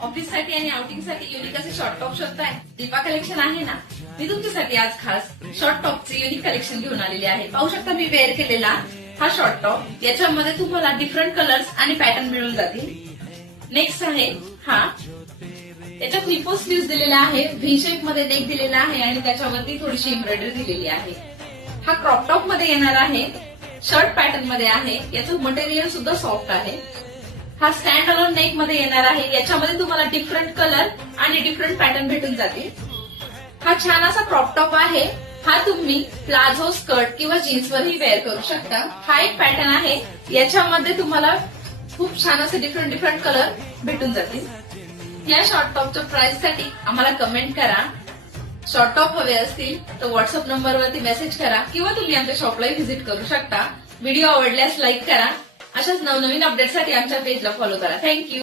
ऑफिससाठी आणि आउटिंगसाठी युनिक असे short top शोधताय? Deepa collection आहे ना. मी तुमच्यासाठी आज खास शॉर्ट टॉपचे युनिक कलेक्शन घेऊन आलेले आहे. पाहू शकता मी वेअर केलेला हा शॉर्ट टॉप. याच्यामध्ये तुम्हाला डिफरंट कलर्स आणि पॅटर्न मिळून जातील. नेक्स्ट आहे हा. याच्यात हिपो स्लीव्ह दिलेला आहे, व्ही शेप मध्ये नेक दिलेला आहे आणि त्याच्यावरती थोडीशी एम्ब्रॉयडरी दिलेली आहे. हा क्रॉप टॉप मध्ये येणार आहे, शर्ट पॅटर्न मध्ये आहे. याचं मटेरियल सुद्धा सॉफ्ट आहे. हा स्टँड अलोन नेक मध्ये येणार आहे. याच्यामध्ये तुम्हाला डिफरंट कलर आणि डिफरंट पॅटर्न भेटून जातील. हा छान असा क्रॉप टॉप आहे. हा तुम्ही प्लाझो, स्कर्ट किंवा जीन्सवरही वेअर करू शकता. हा एक पॅटर्न आहे. याच्यामध्ये तुम्हाला खूप छान असे डिफरंट कलर भेटून जातील. या शॉर्ट टॉपच्या प्राइस साठी आम्हाला कमेंट करा. शॉर्ट टॉप हवे असतील तर व्हॉट्सअप नंबरवरती मेसेज करा किंवा तुम्ही आमच्या शॉपलाही व्हिजिट करू शकता. व्हिडिओ आवडल्यास लाईक करा. अशाच नवनवीन अपडेटसाठी आमच्या पेजला फॉलो करा. थँक्यू.